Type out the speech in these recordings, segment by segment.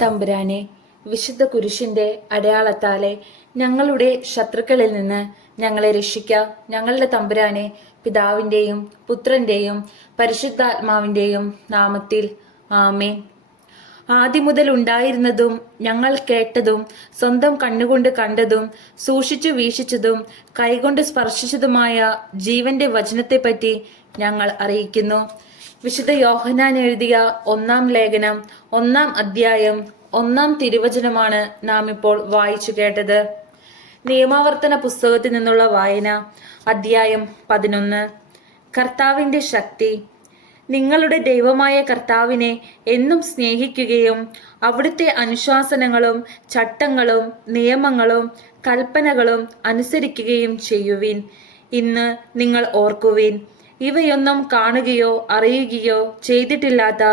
തമ്പുരാനെ, വിശുദ്ധ കുരിശിന്റെ അടയാളത്താലെ ഞങ്ങളുടെ ശത്രുക്കളിൽ നിന്ന് ഞങ്ങളെ രക്ഷിക്ക. ഞങ്ങളുടെ തമ്പുരാനെ, പിതാവിൻ്റെയും പുത്രന്റെയും പരിശുദ്ധാത്മാവിൻ്റെയും നാമത്തിൽ ആമേൻ. ആദിമുതൽ ഉണ്ടായിരുന്നതും ഞങ്ങൾ കേട്ടതും സ്വന്തം കണ്ണുകൊണ്ട് കണ്ടതും സൂക്ഷിച്ചു വീക്ഷിച്ചതും കൈകൊണ്ട് സ്പർശിച്ചതുമായ ജീവന്റെ വചനത്തെപ്പറ്റി ഞങ്ങൾ അറിയിക്കുന്നു. വിശുദ്ധ യോഹന്നാൻ എഴുതിയ 1-ാം ലേഖനം 1-ാം അധ്യായം 1-ാം തിരുവചനമാണ് നാം ഇപ്പോൾ വായിച്ചു കേട്ടത്. നിയമാവർത്തന പുസ്തകത്തിൽ നിന്നുള്ള വായന, അധ്യായം 11. കർത്താവിന്റെ ശക്തി. നിങ്ങളുടെ ദൈവമായ കർത്താവിനെ എന്നും സ്നേഹിക്കുകയും അവിടുത്തെ അനുശാസനങ്ങളും ചട്ടങ്ങളും നിയമങ്ങളും കൽപ്പനകളും അനുസരിക്കുകയും ചെയ്യുവിൻ. ഇന്ന് നിങ്ങൾ ഓർക്കുവിൻ, ഇവയൊന്നും കാണുകയോ അറിയുകയോ ചെയ്തിട്ടില്ലാത്ത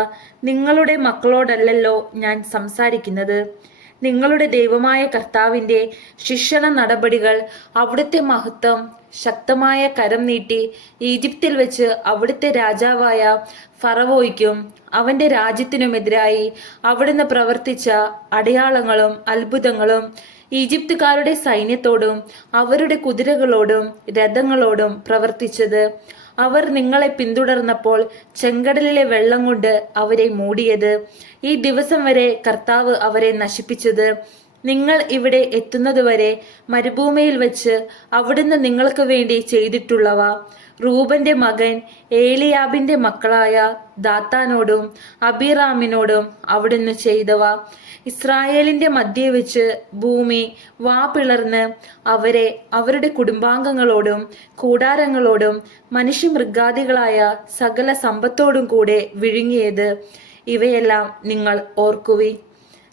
നിങ്ങളുടെ മക്കളോടല്ലല്ലോ ഞാൻ സംസാരിക്കുന്നത്. നിങ്ങളുടെ ദൈവമായ കർത്താവിന്റെ ശിക്ഷണ നടപടികൾ, അവിടുത്തെ മഹത്വം, ശക്തമായ കരം നീട്ടി ഈജിപ്തിൽ വെച്ച് അവിടുത്തെ രാജാവായ ഫറവോയ്ക്കും അവന്റെ രാജ്യത്തിനുമെതിരായി അവിടുന്ന് പ്രവർത്തിച്ച അടയാളങ്ങളും അത്ഭുതങ്ങളും, ഈജിപ്തുകാരുടെ സൈന്യത്തോടും അവരുടെ കുതിരകളോടും രഥങ്ങളോടും പ്രവർത്തിച്ചത്, അവർ നിങ്ങളെ പിന്തുടർന്നപ്പോൾ ചെങ്കടലിലെ വെള്ളം കൊണ്ട് അവരെ മൂടിയത്, ഈ ദിവസം വരെ കർത്താവ് അവരെ നശിപ്പിച്ചത്, നിങ്ങൾ ഇവിടെ എത്തുന്നതുവരെ മരുഭൂമിയിൽ വെച്ച് അവിടുന്ന് നിങ്ങൾക്ക് വേണ്ടി ചെയ്തിട്ടുള്ളവ, റൂബന്റെ മകൻ ഏലിയാബിന്റെ മക്കളായ ദാത്താനോടും അബീറാമിനോടും അവിടുന്ന് ചെയ്തവ, ഇസ്രായേലിന്റെ മധ്യേ വെച്ച് ഭൂമി വാ പിളർന്ന് അവരെ അവരുടെ കുടുംബാംഗങ്ങളോടും കൂടാരങ്ങളോടും മനുഷ്യമൃഗാദികളായ സകല സമ്പത്തോടും കൂടെ വിഴുങ്ങിയത്, ഇവയെല്ലാം നിങ്ങൾ ഓർക്കുവിൻ.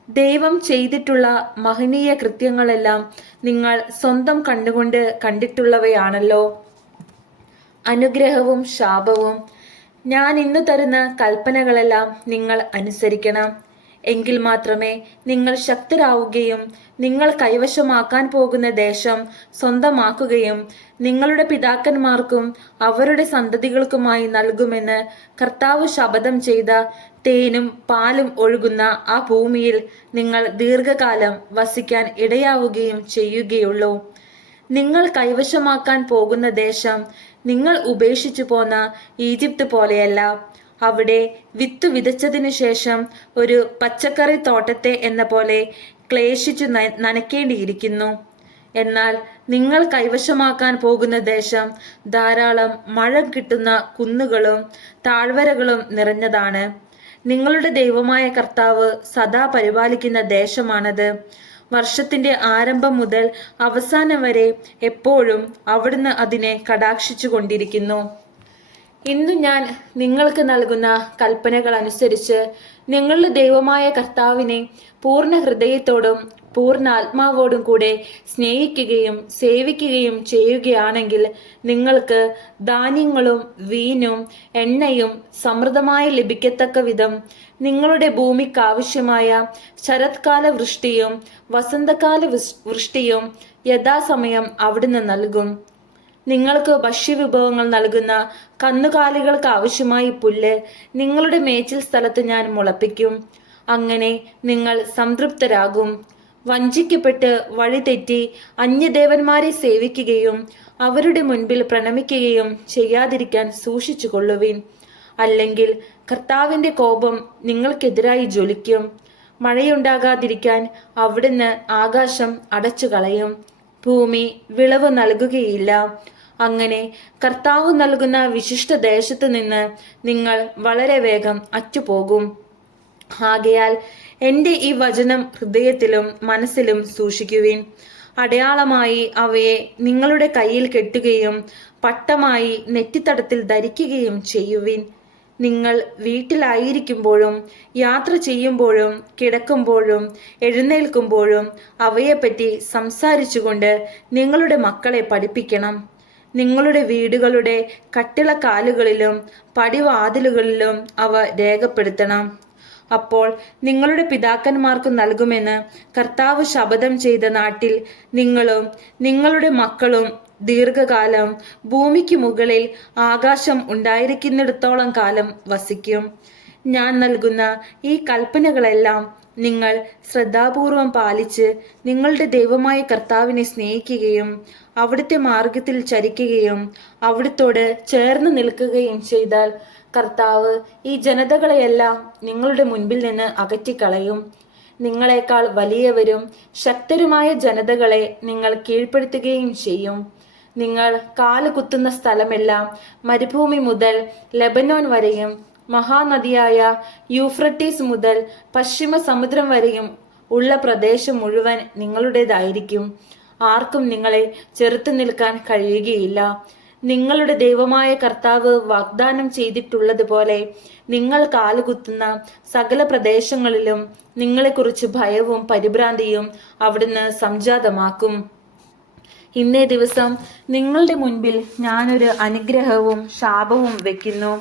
ദൈവം ചെയ്തിട്ടുള്ള മഹനീയ കൃത്യങ്ങളെല്ലാം നിങ്ങൾ സ്വന്തം കണ്ണുകൊണ്ട് കണ്ടിട്ടുള്ളവയാണല്ലോ. അനുഗ്രഹവും ശാപവും. ഞാൻ ഇന്ന് തരുന്ന കൽപ്പനകളെല്ലാം നിങ്ങൾ അനുസരിക്കണം. എങ്കിൽ മാത്രമേ നിങ്ങൾ ശക്തരാവുകയും നിങ്ങൾ കൈവശമാക്കാൻ പോകുന്ന ദേശം സ്വന്തമാക്കുകയും നിങ്ങളുടെ പിതാക്കന്മാർക്കും അവരുടെ സന്തതികൾക്കുമായി നൽകുമെന്ന് കർത്താവ് ശപഥം ചെയ്ത തേനും പാലും ഒഴുകുന്ന ആ ഭൂമിയിൽ നിങ്ങൾ ദീർഘകാലം വസിക്കാൻ ഇടയാവുകയും ചെയ്യുകയുള്ളൂ. നിങ്ങൾ കൈവശമാക്കാൻ പോകുന്ന ദേശം നിങ്ങൾ ഉപേക്ഷിച്ചു പോന്ന ഈജിപ്ത് പോലെയല്ല. അവിടെ വിത്ത് വിതച്ചതിനു ശേഷം ഒരു പച്ചക്കറി തോട്ടത്തെ എന്ന പോലെ ക്ലേശിച്ചു നനയ്ക്കേണ്ടിയിരിക്കുന്നു. എന്നാൽ നിങ്ങൾ കൈവശമാക്കാൻ പോകുന്ന ദേശം ധാരാളം മഴ കിട്ടുന്ന കുന്നുകളും താഴ്വരകളും നിറഞ്ഞതാണ്. നിങ്ങളുടെ ദൈവമായ കർത്താവ് സദാ പരിപാലിക്കുന്ന ദേശമാണത്. വർഷത്തിന്റെ ആരംഭം മുതൽ അവസാനം വരെ എപ്പോഴും അവിടുന്ന് അതിനെ കടാക്ഷിച്ചു കൊണ്ടിരിക്കുന്നു. ഇന്നു ഞാൻ നിങ്ങൾക്ക് നൽകുന്ന കൽപ്പനകൾ അനുസരിച്ച് നിങ്ങളുടെ ദൈവമായ കർത്താവിനെ പൂർണ്ണ ഹൃദയത്തോടും പൂർണ്ണ ആത്മാവോടും കൂടെ സ്നേഹിക്കുകയും സേവിക്കുകയും ചെയ്യുകയാണെങ്കിൽ നിങ്ങൾക്ക് ധാന്യങ്ങളും വീഞ്ഞും എണ്ണയും സമൃദ്ധമായി ലഭിക്കത്തക്ക വിധം നിങ്ങളുടെ ഭൂമിക്കാവശ്യമായ ശരത്കാല വൃഷ്ടിയും വസന്തകാല വൃഷ്ടിയും യഥാസമയം അവിടുന്ന് നൽകും. നിങ്ങൾക്ക് ഭക്ഷ്യവിഭവങ്ങൾ നൽകുന്ന കന്നുകാലികൾക്ക് ആവശ്യമായ പുല്ല് നിങ്ങളുടെ മേച്ചിൽ സ്ഥലത്ത് ഞാൻ മുളപ്പിക്കും. അങ്ങനെ നിങ്ങൾ സംതൃപ്തരാകും. വഞ്ചിക്കപ്പെട്ട് വഴിതെറ്റി അന്യദേവന്മാരെ സേവിക്കുകയും അവരുടെ മുൻപിൽ പ്രണമിക്കുകയും ചെയ്യാതിരിക്കാൻ സൂക്ഷിച്ചു കൊള്ളുവിൻ. അല്ലെങ്കിൽ കർത്താവിന്റെ കോപം നിങ്ങൾക്കെതിരായി ജ്വലിക്കും. മഴയുണ്ടാകാതിരിക്കാൻ അവിടുന്ന് ആകാശം അടച്ചു കളയും. ഭൂമി വിളവ് നൽകുകയില്ല. അങ്ങനെ കർത്താവ് നൽകുന്ന വിശിഷ്ട ദേശത്ത് നിന്ന് നിങ്ങൾ വളരെ വേഗം അറ്റുപോകും. ആകയാൽ എൻ്റെ ഈ വചനം ഹൃദയത്തിലും മനസ്സിലും സൂക്ഷിക്കുവിൻ. അടയാളമായി അവയെ നിങ്ങളുടെ കയ്യിൽ കെട്ടുകയും പട്ടമായി നെറ്റിത്തടത്തിൽ ധരിക്കുകയും ചെയ്യുവിൻ. നിങ്ങൾ വീട്ടിലായിരിക്കുമ്പോഴും യാത്ര ചെയ്യുമ്പോഴും കിടക്കുമ്പോഴും എഴുന്നേൽക്കുമ്പോഴും അവയെപ്പറ്റി സംസാരിച്ചുകൊണ്ട് നിങ്ങളുടെ മക്കളെ പഠിപ്പിക്കണം. നിങ്ങളുടെ വീടുകളുടെ കട്ടിളക്കാലുകളിലും പടിവാതിലുകളിലും അവ രേഖപ്പെടുത്തണം. അപ്പോൾ നിങ്ങളുടെ പിതാക്കന്മാർക്ക് നൽകുമെന്ന് കർത്താവ് ശപഥം ചെയ്ത നാട്ടിൽ നിങ്ങളും നിങ്ങളുടെ മക്കളും ദീർഘകാലം ഭൂമിക്ക് മുകളിൽ ആകാശം ഉണ്ടായിരിക്കുന്നിടത്തോളം കാലം വസിക്കും. ഞാൻ നൽകുന്ന ഈ കൽപ്പനകളെല്ലാം നിങ്ങൾ ശ്രദ്ധാപൂർവം പാലിച്ച് നിങ്ങളുടെ ദൈവമായ കർത്താവിനെ സ്നേഹിക്കുകയും അവിടുത്തെ മാർഗത്തിൽ ചരിക്കുകയും അവിടുത്തോട് ചേർന്ന് നിൽക്കുകയും ചെയ്താൽ കർത്താവ് ഈ ജനതകളെയെല്ലാം നിങ്ങളുടെ മുൻപിൽ നിന്ന് അകറ്റിക്കളയും. നിങ്ങളെക്കാൾ വലിയവരും ശക്തരുമായ ജനതകളെ നിങ്ങൾ കീഴ്പ്പെടുത്തുകയും ചെയ്യും. നിങ്ങൾ കാല് കുത്തുന്ന സ്ഥലമെല്ലാം മരുഭൂമി മുതൽ ലെബനോൻ വരെയും മഹാനദിയായ യൂഫ്രട്ടീസ് മുതൽ പശ്ചിമ സമുദ്രം വരെയും ഉള്ള പ്രദേശം മുഴുവൻ നിങ്ങളുടേതായിരിക്കും. ആർക്കും നിങ്ങളെ ചെറുത്തു നിൽക്കാൻ കഴിയുകയില്ല. നിങ്ങളുടെ ദൈവമായ കർത്താവ് വാഗ്ദാനം ചെയ്തിട്ടുള്ളതുപോലെ നിങ്ങൾ കാലുകുത്തുന്ന സകല പ്രദേശങ്ങളിലും നിങ്ങളെക്കുറിച്ച് ഭയവും പരിഭ്രാന്തിയും അവിടുന്ന് സംജാതമാക്കും. ഇന്നേ ദിവസം നിങ്ങളുടെ മുൻപിൽ ഞാനൊരു അനുഗ്രഹവും ശാപവും വെക്കുന്നു.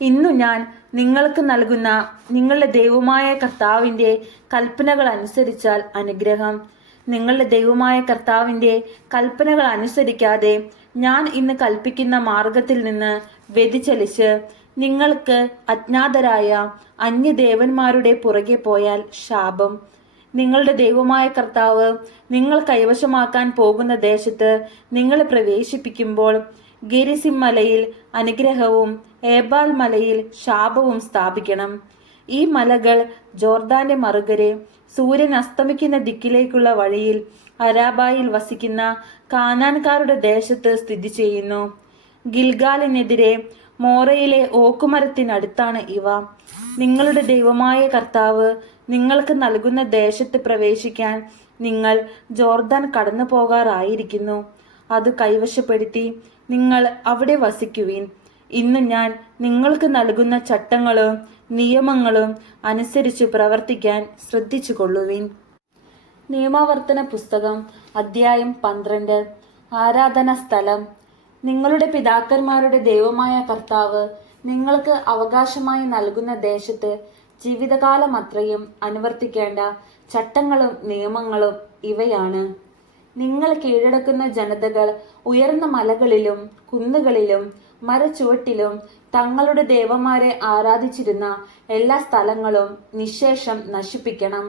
ഇന്നു ഞാൻ നിങ്ങൾക്ക് നൽകുന്ന നിങ്ങളുടെ ദൈവമായ കർത്താവിൻ്റെ കൽപ്പനകൾ അനുസരിച്ചാൽ അനുഗ്രഹം. നിങ്ങളുടെ ദൈവമായ കർത്താവിൻ്റെ കൽപ്പനകൾ അനുസരിക്കാതെ ഞാൻ ഇന്ന് കൽപ്പിക്കുന്ന മാർഗത്തിൽ നിന്ന് വ്യതിചലിച്ച് നിങ്ങൾക്ക് അജ്ഞാതരായ അന്യദേവന്മാരുടെ പുറകെ പോയാൽ ശാപം. നിങ്ങളുടെ ദൈവമായ കർത്താവ് നിങ്ങൾ കൈവശമാക്കാൻ പോകുന്ന ദേശത്ത് നിങ്ങളെ പ്രവേശിപ്പിക്കുമ്പോൾ ഗെരിസിം മലയിൽ അനുഗ്രഹവും ഏബാൽ മലയിൽ ശാപവും സ്ഥാപിക്കണം. ഈ മലകൾ ജോർദാന്റെ മറുകരെ സൂര്യൻ അസ്തമിക്കുന്ന ദിക്കിലേക്കുള്ള വഴിയിൽ അരാബായിൽ വസിക്കുന്ന കാനാൻകാരുടെ ദേശത്ത് സ്ഥിതി ചെയ്യുന്നു. ഗിൽഗാലിനെതിരെ മോറയിലെ ഓക്കുമരത്തിനടുത്താണ് ഇവ. നിങ്ങളുടെ ദൈവമായ കർത്താവ് നിങ്ങൾക്ക് നൽകുന്ന ദേശത്ത് പ്രവേശിക്കാൻ നിങ്ങൾ ജോർദാൻ കടന്നു പോകാറായിരിക്കുന്നു. അത് കൈവശപ്പെടുത്തി നിങ്ങൾ അവിടെ വസിക്കുവിൻ. ഇന്ന് ഞാൻ നിങ്ങൾക്ക് നൽകുന്ന ചട്ടങ്ങളും നിയമങ്ങളും അനുസരിച്ച് പ്രവർത്തിക്കാൻ ശ്രദ്ധിച്ചു കൊള്ളുവിൻ. നിയമാവർത്തന പുസ്തകം അധ്യായം 12. ആരാധന സ്ഥലം. നിങ്ങളുടെ പിതാക്കന്മാരുടെ ദൈവമായ കർത്താവ് നിങ്ങൾക്ക് അവകാശമായി നൽകുന്ന ദേശത്ത് ജീവിതകാലം അത്രയും അനുവർത്തിക്കേണ്ട ചട്ടങ്ങളും നിയമങ്ങളും ഇവയാണ്. നിങ്ങൾ കീഴടക്കുന്ന ജനതകൾ ഉയർന്ന മലകളിലും കുന്നുകളിലും മരച്ചുവട്ടിലും തങ്ങളുടെ ദേവന്മാരെ ആരാധിച്ചിരുന്ന എല്ലാ സ്ഥലങ്ങളും നിശേഷം നശിപ്പിക്കണം.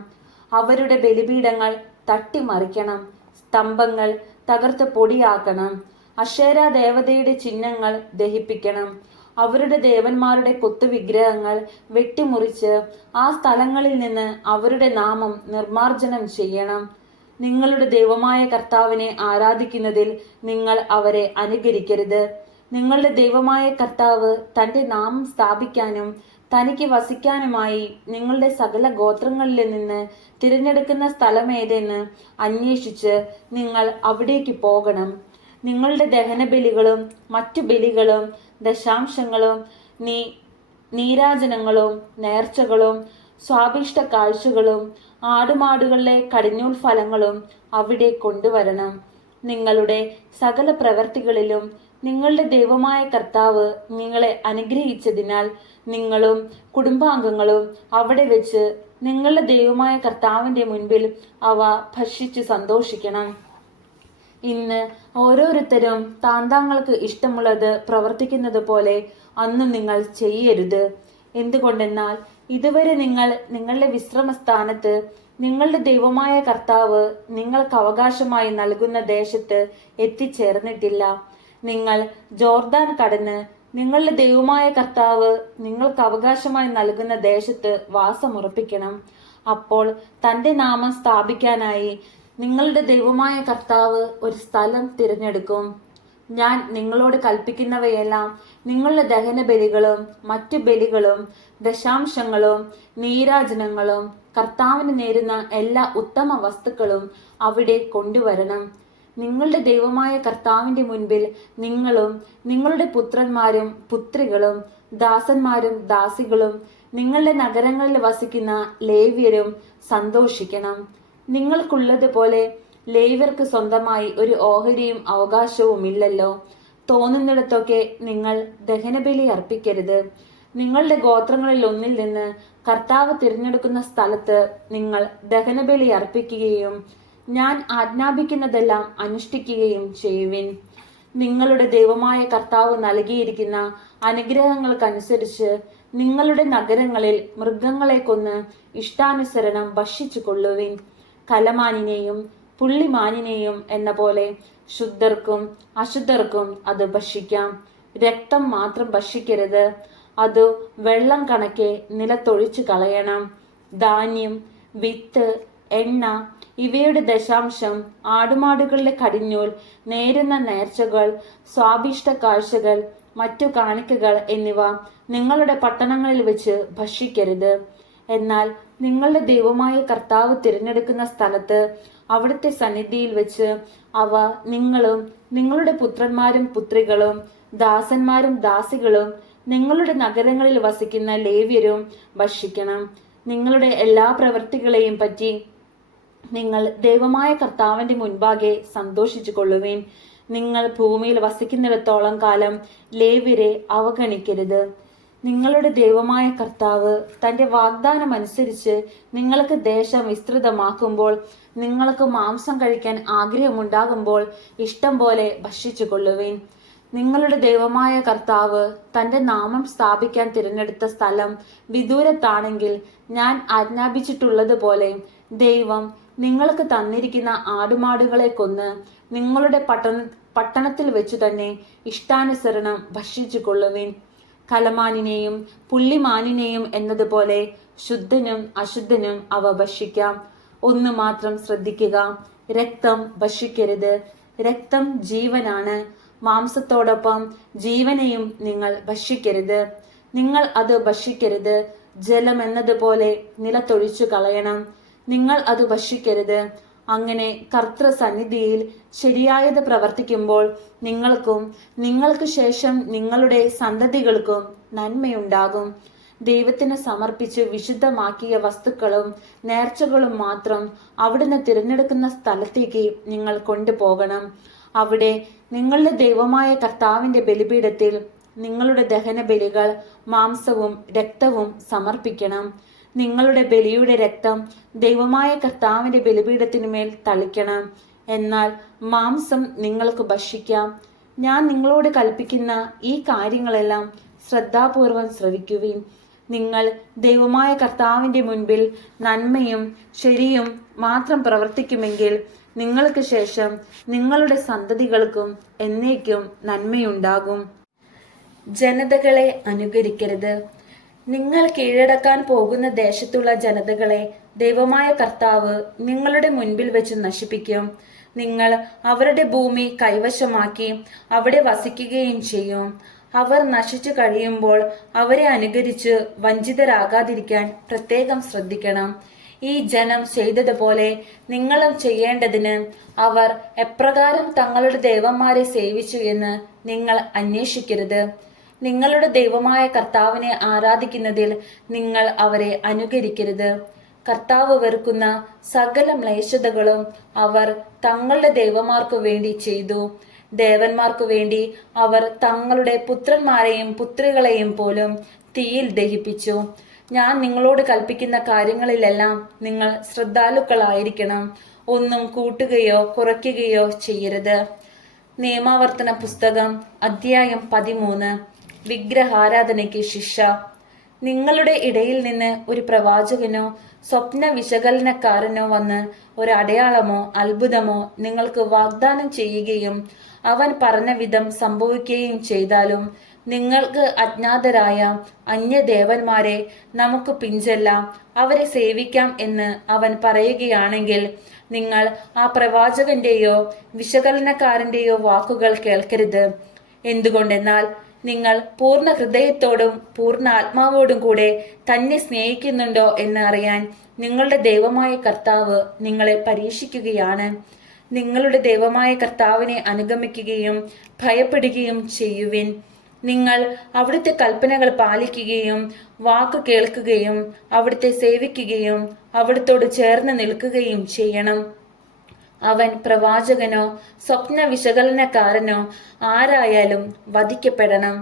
അവരുടെ ബലിപീഠങ്ങൾ തട്ടിമറിക്കണം. സ്തംഭങ്ങൾ തകർത്ത് പൊടിയാക്കണം. അശേര ദേവതയുടെ ചിഹ്നങ്ങൾ ദഹിപ്പിക്കണം. അവരുടെ ദേവന്മാരുടെ കൊത്തുവിഗ്രഹങ്ങൾ വെട്ടിമുറിച്ച് ആ സ്ഥലങ്ങളിൽ നിന്ന് അവരുടെ നാമം നിർമാർജനം ചെയ്യണം. നിങ്ങളുടെ ദൈവമായ കർത്താവിനെ ആരാധിക്കുന്നതിൽ നിങ്ങൾ അവരെ അനുകരിക്കരുത്. നിങ്ങളുടെ ദൈവമായ കർത്താവ് തന്റെ നാമം സ്ഥാപിക്കാനും തനിക്ക് വസിക്കാനുമായി നിങ്ങളുടെ സകല ഗോത്രങ്ങളിൽ നിന്ന് തിരഞ്ഞെടുക്കുന്ന സ്ഥലമേതെന്ന് അന്വേഷിച്ച് നിങ്ങൾ അവിടേക്ക് പോകണം. നിങ്ങളുടെ ദഹനബലികളും മറ്റു ബലികളും ദശാംശങ്ങളും നീരാജനങ്ങളും നേർച്ചകളും സ്വാഭിഷ്ട കാഴ്ചകളും ആടുമാടുകളിലെ കടിഞ്ഞൂൽ ഫലങ്ങളും അവിടെ കൊണ്ടുവരണം. നിങ്ങളുടെ സകല പ്രവർത്തികളിലും നിങ്ങളുടെ ദൈവമായ കർത്താവ് നിങ്ങളെ അനുഗ്രഹിച്ചതിനാൽ നിങ്ങളും കുടുംബാംഗങ്ങളും അവിടെ വെച്ച് നിങ്ങളുടെ ദൈവമായ കർത്താവിന്റെ മുൻപിൽ അവ ഭക്ഷിച്ച് സന്തോഷിക്കണം. ഇന്ന് ഓരോരുത്തരും താന്താങ്ങൾക്ക് ഇഷ്ടമുള്ളത് പ്രവർത്തിക്കുന്നത് പോലെ അന്ന് നിങ്ങൾ ചെയ്യരുത്. എന്തുകൊണ്ടെന്നാൽ ഇതുവരെ നിങ്ങൾ നിങ്ങളുടെ വിശ്രമസ്ഥാനത്ത് നിങ്ങളുടെ ദൈവമായ കർത്താവ് നിങ്ങൾക്ക് അവകാശമായി നൽകുന്ന ദേശത്ത് എത്തിച്ചേർന്നിട്ടില്ല. നിങ്ങൾ ജോർദാൻ കടന്ന് നിങ്ങളുടെ ദൈവമായ കർത്താവ് നിങ്ങൾക്ക് അവകാശമായി നൽകുന്ന ദേശത്ത് വാസമുറപ്പിക്കണം. അപ്പോൾ തന്റെ നാമം സ്ഥാപിക്കാനായി നിങ്ങളുടെ ദൈവമായ കർത്താവ് ഒരു സ്ഥലം തിരഞ്ഞെടുക്കും. ഞാൻ നിങ്ങളോട് കൽപ്പിക്കുന്നവയെല്ലാം നിങ്ങളുടെ ദഹന ബലികളും മറ്റു ബലികളും ദശാംശങ്ങളും നീരാജനങ്ങളും കർത്താവിന് നേരുന്ന എല്ലാ ഉത്തമ വസ്തുക്കളും അവിടെ കൊണ്ടുവരണം. നിങ്ങളുടെ ദൈവമായ കർത്താവിന്റെ മുൻപിൽ നിങ്ങളും നിങ്ങളുടെ പുത്രന്മാരും പുത്രികളും ദാസന്മാരും ദാസികളും നിങ്ങളുടെ നഗരങ്ങളിൽ വസിക്കുന്ന ലേവ്യരും സന്തോഷിക്കണം. നിങ്ങൾക്കുള്ളതുപോലെ ലേവ്യർക്ക് സ്വന്തമായി ഒരു ഓഹരിയും അവകാശവും ഇല്ലല്ലോ. തോന്നുന്നിടത്തൊക്കെ നിങ്ങൾ ദഹനബലി അർപ്പിക്കരുത്. നിങ്ങളുടെ ഗോത്രങ്ങളിൽ ഒന്നിൽ നിന്ന് കർത്താവ് തിരഞ്ഞെടുക്കുന്ന സ്ഥലത്ത് നിങ്ങൾ ദഹനബലി അർപ്പിക്കുകയും ഞാൻ ആജ്ഞാപിക്കുന്നതെല്ലാം അനുഷ്ഠിക്കുകയും ചെയ്യുവിൻ. നിങ്ങളുടെ ദൈവമായ കർത്താവ് നൽകിയിരിക്കുന്ന അനുഗ്രഹങ്ങൾക്കനുസരിച്ച് നിങ്ങളുടെ നഗരങ്ങളിൽ മൃഗങ്ങളെ കൊന്ന് ഇഷ്ടാനുസരണം ഭക്ഷിച്ചു കൊള്ളുവിൻ. കലമാനിനെയും പുള്ളിമാനിനെയും എന്ന പോലെ ശുദ്ധർക്കും അശുദ്ധർക്കും അത് ഭക്ഷിക്കാം. രക്തം മാത്രം ഭക്ഷിക്കരുത്, അതു വെള്ളം കണക്കെ നിലത്തൊഴിച്ചു കളയണം. ധാന്യം, വിത്ത്, എണ്ണ ഇവയുടെ ദശാംശം, ആടുമാടുകളുടെ കടിഞ്ഞൂൽ, നേരുന്ന നേർച്ചകൾ, സ്വാഭിഷ്ട കാഴ്ചകൾ, മറ്റു കാണിക്കകൾ എന്നിവ നിങ്ങളുടെ പട്ടണങ്ങളിൽ വെച്ച് ഭക്ഷിക്കരുത്. എന്നാൽ നിങ്ങളുടെ ദൈവമായ കർത്താവ് തിരഞ്ഞെടുക്കുന്ന സ്ഥലത്ത് അവിടുത്തെ സന്നിധിയിൽ വെച്ച് അവ നിങ്ങളും നിങ്ങളുടെ പുത്രന്മാരും പുത്രികളും ദാസന്മാരും ദാസികളും നിങ്ങളുടെ നഗരങ്ങളിൽ വസിക്കുന്ന ലേവ്യരും ഭക്ഷിക്കണം. നിങ്ങളുടെ എല്ലാ പ്രവൃത്തികളെയും പറ്റി നിങ്ങൾ ദൈവമായ കർത്താവിന്റെ മുൻപാകെ സന്തോഷിച്ചു കൊള്ളുവിൻ. നിങ്ങൾ ഭൂമിയിൽ വസിക്കുന്നിടത്തോളം കാലം ലേവ്യരെ അവഗണിക്കരുത്. നിങ്ങളുടെ ദൈവമായ കർത്താവ് തന്റെ വാഗ്ദാനം അനുസരിച്ച് നിങ്ങൾക്ക് ദേശം വിസ്തൃതമാക്കുമ്പോൾ, നിങ്ങൾക്ക് മാംസം കഴിക്കാൻ ആഗ്രഹമുണ്ടാകുമ്പോൾ ഇഷ്ടം പോലെ ഭക്ഷിച്ചു കൊള്ളുവിൻ. നിങ്ങളുടെ ദൈവമായ കർത്താവ് തന്റെ നാമം സ്ഥാപിക്കാൻ തിരഞ്ഞെടുത്ത സ്ഥലം വിദൂരത്താണെങ്കിൽ ഞാൻ ആജ്ഞാപിച്ചിട്ടുള്ളതുപോലെ ദൈവം നിങ്ങൾക്ക് തന്നിരിക്കുന്ന ആടുമാടുകളെ കൊന്ന് നിങ്ങളുടെ പട്ടണത്തിൽ വെച്ചു തന്നെ ഇഷ്ടാനുസരണം ഭക്ഷിച്ചു കൊള്ളുവിൻ. കലമാനിനെയും പുള്ളിമാനിനെയും എന്നതുപോലെ ശുദ്ധനും അശുദ്ധനും അവ ഭക്ഷിക്കാം. ഒന്ന് മാത്രം ശ്രദ്ധിക്കുക, രക്തം ഭക്ഷിക്കരുത്. രക്തം ജീവനാണ്. മാംസത്തോടൊപ്പം ജീവനെയും നിങ്ങൾ ഭക്ഷിക്കരുത്. നിങ്ങൾ അത് ഭക്ഷിക്കരുത്. ജലം എന്നതുപോലെ നിലത്തൊഴിച്ചു കളയണം. നിങ്ങൾ അത് ഭക്ഷിക്കരുത്. അങ്ങനെ കർത്തൃ സന്നിധിയിൽ ശരിയായത് പ്രവർത്തിക്കുമ്പോൾ നിങ്ങൾക്കും നിങ്ങൾക്ക് ശേഷം നിങ്ങളുടെ സന്തതികൾക്കും നന്മയുണ്ടാകും. ദൈവത്തിന് സമർപ്പിച്ച് വിശുദ്ധമാക്കിയ വസ്തുക്കളും നേർച്ചകളും മാത്രം അവിടുന്ന് തിരഞ്ഞെടുക്കുന്ന സ്ഥലത്തേക്ക് നിങ്ങൾ കൊണ്ടുപോകണം. അവിടെ നിങ്ങളുടെ ദൈവമായ കർത്താവിന്റെ ബലിപീഠത്തിൽ നിങ്ങളുടെ ദഹന ബലികൾ, മാംസവും രക്തവും സമർപ്പിക്കണം. നിങ്ങളുടെ ബലിയുടെ രക്തം ദൈവമായ കർത്താവിന്റെ ബലിപീഠത്തിനുമേൽ തളിക്കണം. എന്നാൽ മാംസം നിങ്ങൾക്ക് ഭക്ഷിക്കാം. ഞാൻ നിങ്ങളോട് കൽപ്പിക്കുന്ന ഈ കാര്യങ്ങളെല്ലാം ശ്രദ്ധാപൂർവം ശ്രവിക്കുവിൻ. നിങ്ങൾ ദൈവമായ കർത്താവിന്റെ മുൻപിൽ നന്മയും ശരിയും മാത്രം പ്രവർത്തിക്കുമെങ്കിൽ നിങ്ങൾക്ക് ശേഷം നിങ്ങളുടെ സന്തതികൾക്കും എന്നേക്കും നന്മയുണ്ടാകും. ജനതകളെ അനുകരിക്കരുത്. നിങ്ങൾ കീഴടക്കാൻ പോകുന്ന ദേശത്തുള്ള ജനതകളെ ദൈവമായ കർത്താവ് നിങ്ങളുടെ മുൻപിൽ വെച്ച് നശിപ്പിക്കും. നിങ്ങൾ അവരുടെ ഭൂമി കൈവശമാക്കി അവിടെ വസിക്കുകയും ചെയ്യും. അവർ നശിച്ചു കഴിയുമ്പോൾ അവരെ അനുകരിച്ച് വഞ്ചിതരാകാതിരിക്കാൻ പ്രത്യേകം ശ്രദ്ധിക്കണം. ഈ ജനം ചെയ്തതുപോലെ നിങ്ങളും ചെയ്യേണ്ടതിന് അവർ എപ്രകാരം തങ്ങളുടെ ദേവന്മാരെ സേവിച്ചു എന്ന് നിങ്ങൾ അന്വേഷിക്കരുത്. നിങ്ങളുടെ ദൈവമായ കർത്താവിനെ ആരാധിക്കുന്നതിൽ നിങ്ങൾ അവരെ അനുകരിക്കരുത്. കർത്താവ് വെറുക്കുന്ന സകല മ്ലേച്ഛതകളും അവർ തങ്ങളുടെ ദേവന്മാർക്കു വേണ്ടി ചെയ്തു. ദേവന്മാർക്കു വേണ്ടി അവർ തങ്ങളുടെ പുത്രന്മാരെയും പുത്രികളെയും പോലും തീയിൽ ദഹിപ്പിച്ചു. ഞാൻ നിങ്ങളോട് കൽപ്പിക്കുന്ന കാര്യങ്ങളിലെല്ലാം നിങ്ങൾ ശ്രദ്ധാലുക്കളായിരിക്കണം. ഒന്നും കൂട്ടുകയോ കുറയ്ക്കുകയോ ചെയ്യരുത്. നിയമാവർത്തന പുസ്തകം അധ്യായം 13. വിഗ്രഹാരാധനയ്ക്ക് ശിക്ഷ. നിങ്ങളുടെ ഇടയിൽ നിന്ന് ഒരു പ്രവാചകനോ സ്വപ്ന വിശകലനക്കാരനോ വന്ന് ഒരു അടയാളമോ അത്ഭുതമോ നിങ്ങൾക്ക് വാഗ്ദാനം ചെയ്യുകയും അവൻ പറഞ്ഞ വിധം സംഭവിക്കുകയും ചെയ്താലും നിങ്ങൾക്ക് അജ്ഞാതരായ അന്യദേവന്മാരെ നമുക്ക് പിഞ്ചെല്ലാം അവരെ സേവിക്കാം എന്ന് അവൻ പറയുകയാണെങ്കിൽ നിങ്ങൾ ആ പ്രവാചകന്റെയോ വിശകലനക്കാരന്റെയോ വാക്കുകൾ കേൾക്കരുത്. എന്തുകൊണ്ടെന്നാൽ നിങ്ങൾ പൂർണ്ണ ഹൃദയത്തോടും പൂർണ്ണ ആത്മാവോടും കൂടെ തന്നെ സ്നേഹിക്കുന്നുണ്ടോ എന്ന് അറിയാൻ നിങ്ങളുടെ ദൈവമായ കർത്താവ് നിങ്ങളെ പരീക്ഷിക്കുകയാണ്. നിങ്ങളുടെ ദൈവമായ കർത്താവിനെ അനുഗമിക്കുകയും ഭയപ്പെടുകയും ചെയ്യുവിൻ. നിങ്ങൾ അവിടുത്തെ കൽപ്പനകൾ പാലിക്കുകയും വാക്ക് കേൾക്കുകയും അവിടുത്തെ സേവിക്കുകയും അവിടുത്തോട് ചേർന്ന് നിൽക്കുകയും ചെയ്യണം. അവൻ പ്രവാചകനോ സ്വപ്ന വിശകലനക്കാരനോ ആരായാലും വധിക്കപ്പെടണം.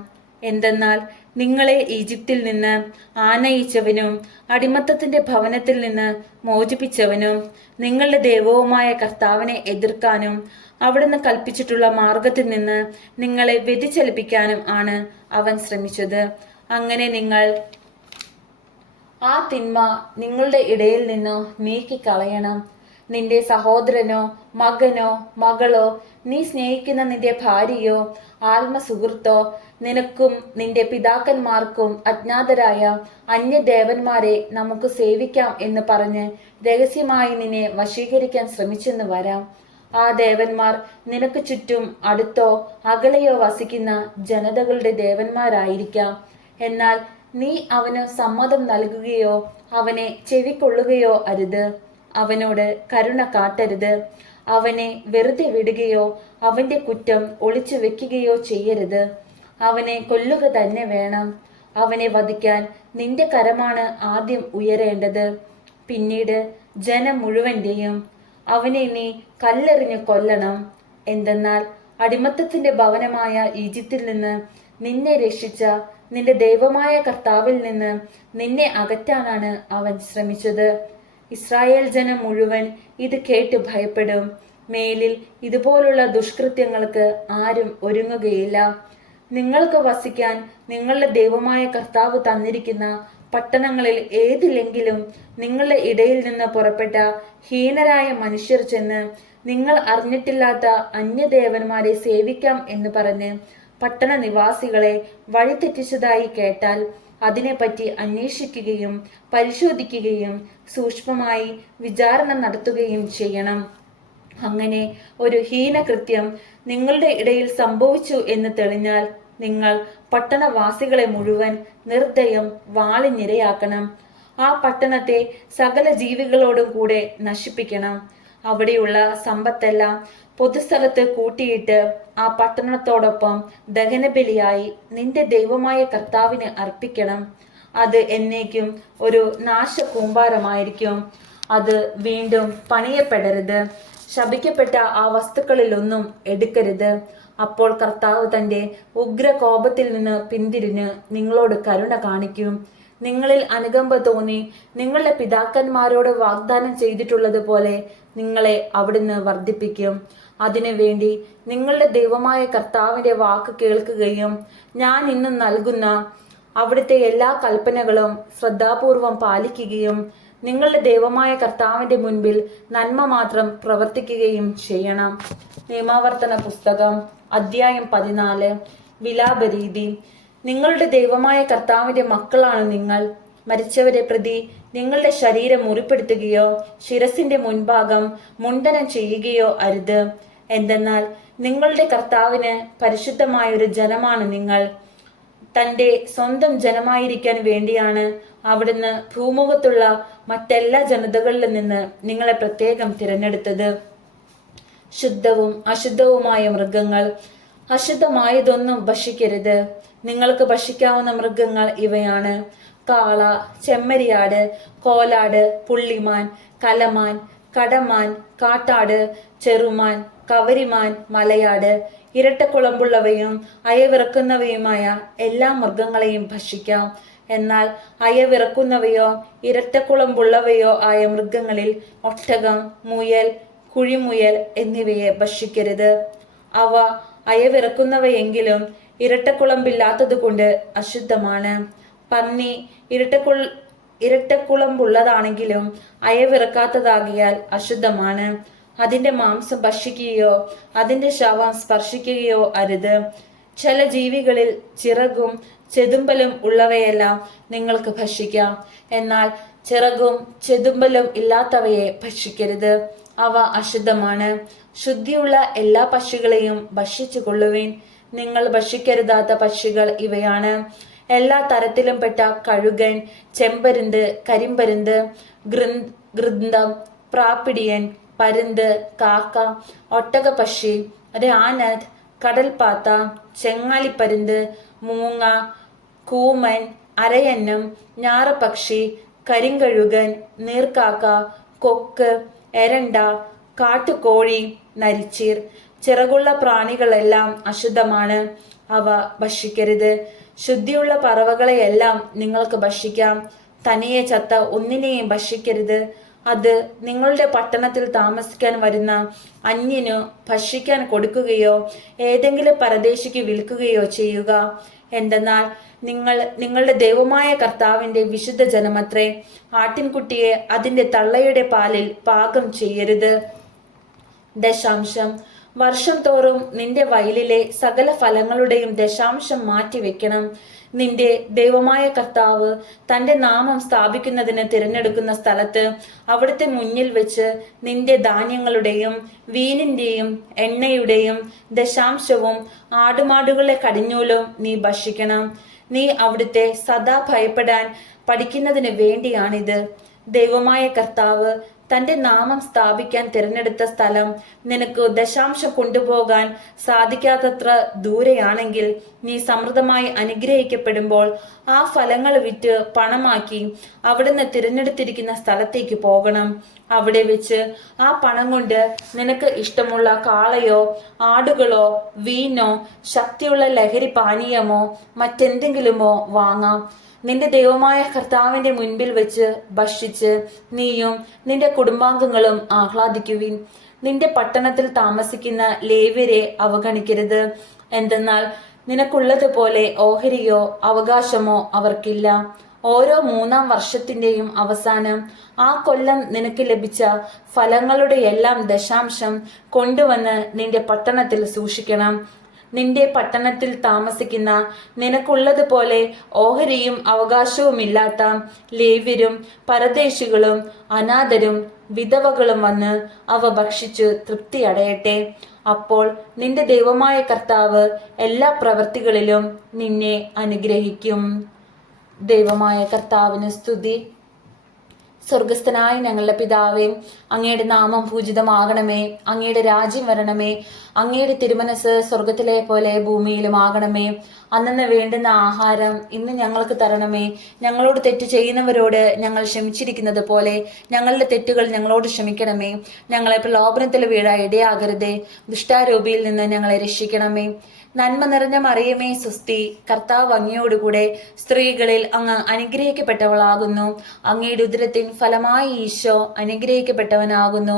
എന്തെന്നാൽ നിങ്ങളെ ഈജിപ്തിൽ നിന്ന് ആനയിച്ചവനും അടിമത്തത്തിന്റെ ഭവനത്തിൽ നിന്ന് മോചിപ്പിച്ചവനും നിങ്ങളുടെ ദൈവവുമായ കർത്താവിനെ എതിർക്കാനും അവിടുന്ന് കൽപ്പിച്ചിട്ടുള്ള മാർഗത്തിൽ നിന്ന് നിങ്ങളെ വ്യതിചലിപ്പിക്കാനും ആണ് അവൻ ശ്രമിച്ചത്. അങ്ങനെ നിങ്ങൾ ആ തിന്മ നിങ്ങളുടെ ഇടയിൽ നിന്നു നീക്കിക്കളയണം. നിന്റെ സഹോദരനോ മകനോ മകളോ നീ സ്നേഹിക്കുന്ന നിന്റെ ഭാര്യയോ ആത്മസുഹൃത്തോ നിനക്കും നിന്റെ പിതാക്കന്മാർക്കും അജ്ഞാതരായ അന്യദേവന്മാരെ നമുക്ക് സേവിക്കാം എന്ന് പറഞ്ഞ് രഹസ്യമായി നിന്നെ വശീകരിക്കാൻ ശ്രമിച്ചെന്ന് വരാം. ആ ദേവന്മാർ നിനക്ക് ചുറ്റും അടുത്തോ അകലെയോ വസിക്കുന്ന ജനതകളുടെ ദേവന്മാരായിരിക്കാം. എന്നാൽ നീ അവന് സമ്മതം നൽകുകയോ അവനെ ചെവിക്കൊള്ളുകയോ അരുത്. അവനോട് കരുണ കാട്ടരുത്. അവനെ വെറുതെ വിടുകയോ അവന്റെ കുറ്റം ഒളിച്ചു വെക്കുകയോ ചെയ്യരുത്. അവനെ കൊല്ലുക തന്നെ വേണം. അവനെ വധിക്കാൻ നിന്റെ കരമാണ് ആദ്യം ഉയരേണ്ടത്, പിന്നീട് ജനം മുഴുവന്റെയും. അവനെ നീ കല്ലെറിഞ്ഞു കൊല്ലണം. എന്തെന്നാൽ അടിമത്തത്തിന്റെ ഭവനമായ ഈജിപ്തിൽ നിന്ന് നിന്നെ രക്ഷിച്ച നിന്റെ ദൈവമായ കർത്താവിൽ നിന്ന് നിന്നെ അകറ്റാനാണ് അവൻ ശ്രമിച്ചത്. ഇസ്രായേൽ ജനം മുഴുവൻ ഇത് കേട്ട് ഭയപ്പെടും. മേലിൽ ഇതുപോലുള്ള ദുഷ്കൃത്യങ്ങൾക്ക് ആരും ഒരുങ്ങുകയില്ല. നിങ്ങൾക്ക് വസിക്കാൻ നിങ്ങളുടെ ദൈവമായ കർത്താവ് തന്നിരിക്കുന്ന പട്ടണങ്ങളിൽ ഏതിലെങ്കിലും നിങ്ങളുടെ ഇടയിൽ നിന്ന് പുറപ്പെട്ട ഹീനരായ മനുഷ്യർ ചെന്ന് നിങ്ങൾ അറിഞ്ഞിട്ടില്ലാത്ത അന്യദേവന്മാരെ സേവിക്കാം എന്ന് പറഞ്ഞ് പട്ടണ നിവാസികളെ വഴിതെറ്റിച്ചതായി കേട്ടാൽ അതിനെപ്പറ്റി അന്വേഷിക്കുകയും പരിശോധിക്കുകയും സൂക്ഷ്മമായി വിചാരണ നടത്തുകയും ചെയ്യണം. അങ്ങനെ ഒരു ഹീനകൃത്യം നിങ്ങളുടെ ഇടയിൽ സംഭവിച്ചു എന്ന് തെളിഞ്ഞാൽ നിങ്ങൾ പട്ടണവാസികളെ മുഴുവൻ നിർദ്ദയം വാളിനിരയാക്കണം. ആ പട്ടണത്തെ സകല ജീവികളോടും കൂടെ നശിപ്പിക്കണം. അവിടെയുള്ള സമ്പത്തെല്ലാം പൊതുസ്ഥലത്ത് കൂട്ടിയിട്ട് ആ പട്ടണത്തോടൊപ്പം ദഹനബലിയായി നിന്റെ ദൈവമായ കർത്താവിന് അർപ്പിക്കണം. അത് എന്നേക്കും ഒരു നാശകൂമ്പാരമായിരിക്കും. അത് വീണ്ടും പണിയപ്പെടരുത്. ശപിക്കപ്പെട്ട ആ വസ്തുക്കളിലൊന്നും എടുക്കരുത്. അപ്പോൾ കർത്താവ് തന്റെ ഉഗ്രകോപത്തിൽ നിന്ന് പിന്തിരിഞ്ഞ് നിങ്ങളോട് കരുണ കാണിക്കും. നിങ്ങളിൽ അനുകമ്പ തോന്നി നിങ്ങളുടെ പിതാക്കന്മാരോട് വാഗ്ദാനം ചെയ്തിട്ടുള്ളത് പോലെ നിങ്ങളെ അവിടുന്ന് വർദ്ധിപ്പിക്കും. അതിനുവേണ്ടി നിങ്ങളുടെ ദൈവമായ കർത്താവിന്റെ വാക്ക് കേൾക്കുകയും ഞാൻ ഇന്ന് നൽകുന്ന അവിടുത്തെ എല്ലാ കൽപ്പനകളും ശ്രദ്ധാപൂർവം പാലിക്കുകയും നിങ്ങളുടെ ദൈവമായ കർത്താവിന്റെ മുൻപിൽ നന്മ മാത്രം പ്രവർത്തിക്കുകയും ചെയ്യണം. നിയമാവർത്തന പുസ്തകം അധ്യായം 14. വിലാപരീതി. നിങ്ങളുടെ ദൈവമായ കർത്താവിന്റെ മക്കളാണ് നിങ്ങൾ. മരിച്ചവരെ പ്രതി നിങ്ങളുടെ ശരീരം മുറിപ്പെടുത്തുകയോ ശിരസിന്റെ മുൻഭാഗം മുണ്ഡനം ചെയ്യുകയോ അരുത്. എന്തെന്നാൽ നിങ്ങളുടെ കർത്താവിന് പരിശുദ്ധമായൊരു ജനമാണ് നിങ്ങൾ. തന്റെ സ്വന്തം ജനമായിരിക്കാൻ വേണ്ടിയാണ് അവിടുന്ന് ഭൂമുഖത്തുള്ള മറ്റെല്ലാ ജനതകളിൽ നിന്ന് നിങ്ങളെ പ്രത്യേകം തിരഞ്ഞെടുത്തത്. ശുദ്ധവും അശുദ്ധവുമായ മൃഗങ്ങൾ, അശുദ്ധമായതൊന്നും ഭക്ഷിക്കരുത്. നിങ്ങൾക്ക് ഭക്ഷിക്കാവുന്ന മൃഗങ്ങൾ ഇവയാണ്: കാള, ചെമ്മരിയാട്, കോലാട്, പുള്ളിമാൻ, കലമാൻ, കടമാൻ, കാട്ടാട്, ചെറുമാൻ, കവരിമാൻ, മലയാട്. ഇരട്ടക്കുളമ്പുള്ളവയും അയവിറക്കുന്നവയുമായ എല്ലാ മൃഗങ്ങളെയും ഭക്ഷിക്കാം. എന്നാൽ അയവിറക്കുന്നവയോ ഇരട്ടക്കുളമ്പുള്ളവയോ ആയ മൃഗങ്ങളിൽ ഒട്ടകം, മുയൽ, കുഴിമുയൽ എന്നിവയെ ഭക്ഷിക്കരുത്. അവ അയവിറക്കുന്നവയെങ്കിലും ഇരട്ടക്കുളമ്പില്ലാത്തതുകൊണ്ട് അശുദ്ധമാണ്. പന്നി ഇരട്ടക്കുളമ്പുള്ളതാണെങ്കിലും അയവിറക്കാത്തതാകിയാൽ അശുദ്ധമാണ്. അതിന്റെ മാംസം ഭക്ഷിക്കുകയോ അതിന്റെ ശവം സ്പർശിക്കുകയോ അരുത്. ചില ജീവികളിൽ ചിറകും ചെതുമ്പലും ഉള്ളവയെല്ലാം നിങ്ങൾക്ക് ഭക്ഷിക്കാം. എന്നാൽ ചിറകും ചെതുമ്പലും ഇല്ലാത്തവയെ ഭക്ഷിക്കരുത്. അവ അശുദ്ധമാണ്. ശുദ്ധിയുള്ള എല്ലാ പക്ഷികളെയും ഭക്ഷിച്ചു കൊള്ളുവിൻ. നിങ്ങൾ ഭക്ഷിക്കരുതാത്ത പക്ഷികൾ ഇവയാണ്: എല്ലാ തരത്തിലും പെട്ട കഴുകൻ, ചെമ്പരുന്ത്, കരിമ്പരുന്ത്, ഗൃന്തം, പ്രാപ്പിടിയൻ, പരുന്ത്, കാക്ക, ഒട്ടകപക്ഷി, രാനത്, കടൽപ്പാത്ത, ചെങ്ങാലിപ്പരുന്ത്, മൂങ്ങ, കൂമൻ, അരയന്നം, ഞാറപ്പക്ഷി, കരിങ്കഴുകൻ, നീർക്കാക്ക, കൊക്ക്, എരണ്ട, കാട്ടുകോഴി, നരിച്ചീർ. ചിറകുള്ള പ്രാണികളെല്ലാം അശുദ്ധമാണ്. അവ ഭക്ഷിക്കരുത്. ശുദ്ധിയുള്ള പറവകളെയെല്ലാം നിങ്ങൾക്ക് ഭക്ഷിക്കാം. തനിയെ ചത്ത ഒന്നിനെയും ഭക്ഷിക്കരുത്. അത് നിങ്ങളുടെ പട്ടണത്തിൽ താമസിക്കാൻ വരുന്ന അന്യനു ഭക്ഷിക്കാൻ കൊടുക്കുകയോ ഏതെങ്കിലും പരദേശിക്ക് വിൽക്കുകയോ ചെയ്യുക. എന്തെന്നാൽ നിങ്ങളുടെ ദൈവമായ കർത്താവിന്റെ വിശുദ്ധ ജനമത്രേ. ആട്ടിൻകുട്ടിയെ അതിന്റെ തള്ളയുടെ പാലിൽ പാകം ചെയ്യരുത്. ദശാംശം. വർഷം തോറും നിന്റെ വയലിലെ സകല ഫലങ്ങളുടെയും ദശാംശം മാറ്റിവെക്കണം. നിന്റെ ദൈവമായ കർത്താവ് തന്റെ നാമം സ്ഥാപിക്കുന്നതിന് തിരഞ്ഞെടുക്കുന്ന സ്ഥലത്ത് അവിടുത്തെ മുന്നിൽ വെച്ച് നിന്റെ ധാന്യങ്ങളുടെയും വീനിന്റെയും എണ്ണയുടെയും ദശാംശവും ആടുമാടുകളെ കടിഞ്ഞൂലും നീ ഭക്ഷിക്കണം. നീ അവിടുത്തെ സദാ ഭയപ്പെടാൻ പഠിക്കുന്നതിന് വേണ്ടിയാണിത്. ദൈവമായ കർത്താവ് തന്റെ നാമം സ്ഥാപിക്കാൻ തിരഞ്ഞെടുത്ത സ്ഥലം നിനക്ക് ദശാംശം കൊണ്ടുപോകാൻ സാധിക്കാത്തത്ര ദൂരെയാണെങ്കിൽ നീ സമൃദ്ധമായി അനുഗ്രഹിക്കപ്പെടുമ്പോൾ ആ ഫലങ്ങൾ വിറ്റ് പണമാക്കി അവിടുന്ന് തിരഞ്ഞെടുത്തിരിക്കുന്ന സ്ഥലത്തേക്ക് പോകണം. അവിടെ വെച്ച് ആ പണം കൊണ്ട് നിനക്ക് ഇഷ്ടമുള്ള കാളയോ ആടുകളോ വീനോ ശക്തിയുള്ള ലഹരി പാനീയമോ മറ്റെന്തെങ്കിലുമോ വാങ്ങാം. നിന്റെ ദൈവമായ കർത്താവിന്റെ മുൻപിൽ വെച്ച് ഭക്ഷിച്ച് നീയും നിന്റെ കുടുംബാംഗങ്ങളും ആഹ്ലാദിക്കുവിൻ. നിന്റെ പട്ടണത്തിൽ താമസിക്കുന്ന ലേവ്യരെ അവഗണിക്കരുത്. എന്തെന്നാൽ നിനക്കുള്ളതുപോലെ ഓഹരിയോ അവകാശമോ അവർക്കില്ല. ഓരോ 3-ാം വർഷത്തിന്റെയും അവസാനം ആ കൊല്ലം നിനക്ക് ലഭിച്ച ഫലങ്ങളുടെ എല്ലാം ദശാംശം കൊണ്ടുവന്ന് നിന്റെ പട്ടണത്തിൽ സൂക്ഷിക്കണം. നിന്റെ പട്ടണത്തിൽ താമസിക്കുന്ന നിനക്കുള്ളതുപോലെ ഓഹരിയും അവകാശവുമില്ലാത്ത ലേവ്യരും പരദേശികളും അനാഥരും വിധവകളും വന്ന് അവ ഭക്ഷിച്ചു തൃപ്തി അടയട്ടെ. അപ്പോൾ നിന്റെ ദൈവമായ കർത്താവ് എല്ലാ പ്രവൃത്തികളിലും നിന്നെ അനുഗ്രഹിക്കും. ദൈവമായ കർത്താവിന് സ്തുതി. സ്വർഗസ്ഥനായ ഞങ്ങളുടെ പിതാവേ, അങ്ങയുടെ നാമം പൂജിതമാകണമേ. അങ്ങയുടെ രാജ്യം വരണമേ. അങ്ങയുടെ തിരുമനസ് സ്വർഗത്തിലെ പോലെ ഭൂമിയിലും ആകണമേ. അന്നന്ന് വേണ്ടുന്ന ആഹാരം ഇന്ന് ഞങ്ങൾക്ക് തരണമേ. ഞങ്ങളോട് തെറ്റ് ചെയ്യുന്നവരോട് ഞങ്ങൾ ക്ഷമിച്ചിരിക്കുന്നത് പോലെ ഞങ്ങളുടെ തെറ്റുകൾ ഞങ്ങളോട് ക്ഷമിക്കണമേ. ഞങ്ങളെ പ്രലോഭനത്തിൽ വീഴാൻ ഇടയാകരുതേ. ദുഷ്ടാരൂപിയിൽ നിന്ന് ഞങ്ങളെ രക്ഷിക്കണമേ. നന്മ നിറഞ്ഞ മറിയമേ സ്വസ്തി, കർത്താവ് അങ്ങയോടുകൂടെ സ്ത്രീകളിൽ അങ്ങ് അനുഗ്രഹിക്കപ്പെട്ടവളാകുന്നു. അങ്ങയുടെ ഉദരത്തിൻ ഫലമായി ഈശോ അനുഗ്രഹിക്കപ്പെട്ടവനാകുന്നു.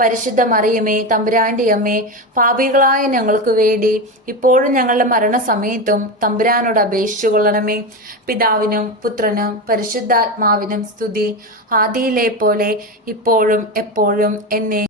പരിശുദ്ധ മറിയമേ തമ്പുരാന്റെ അമ്മേ, പാപികളായ ഞങ്ങൾക്ക് വേണ്ടി ഇപ്പോഴും ഞങ്ങളുടെ മരണസമയത്തും തമ്പുരാനോട് അപേക്ഷിച്ചു കൊള്ളണമേ. പിതാവിനും പുത്രനും പരിശുദ്ധാത്മാവിനും സ്തുതി, ആദിയിലെ പോലെ ഇപ്പോഴും എപ്പോഴും എന്നേ.